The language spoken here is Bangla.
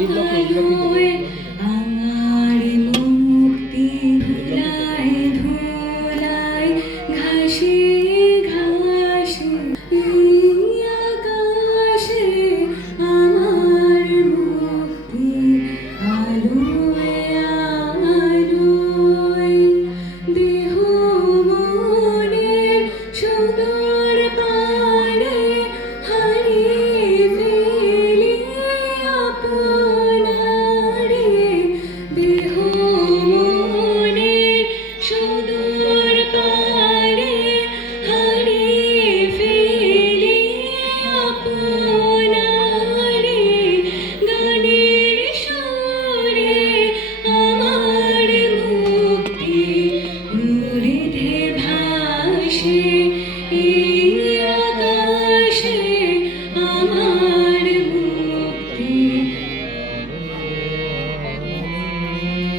আলোয় আমার মুক্তি ধুলায় ধুলায় ঘাসে ঘাসে আকাশে আমার মুক্তি আলোয় আলোয় দেহ মনের সুদূর পারে হারিয়ে ফেলি আপনারে দেহ মনের সুদূর পারে হারিয়ে ফেলি আপনারে গানের সুরে আমার মুক্তি ঊর্ধ্বে ভাসে